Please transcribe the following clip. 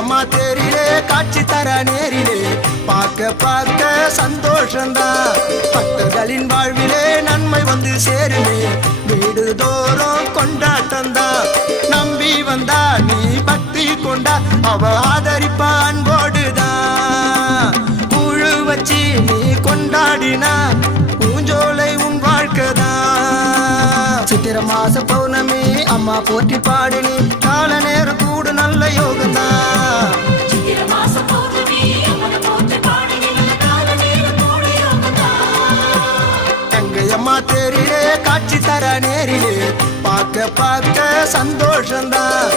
அம்மா தேரிலே காட்சி தர நேரிலே பார்க்க பார்க்க சந்தோஷந்தான். பக்தர்களின் வாழ்விலே நன்மை வந்து சேருமே, வீடு தோறும் கொண்டாட்டந்தான். நம்பி வந்தா நீ பக்தி கொண்டா அவ ஆதரிப்பா அன்போடுதான். குழு வச்சு நீ கொண்டாடினா பூஞ்சோலை உன் வாழ்க்கைதான். சித்திர மாச பௌர்ணமி அம்மா போற்றி பாடினி கால நேரம் கூடு நல்ல யோகந்தான். எங்கையம்மா தேரிலே காட்சி தர நேரிலே பார்க்க பார்க்க சந்தோஷந்தான்.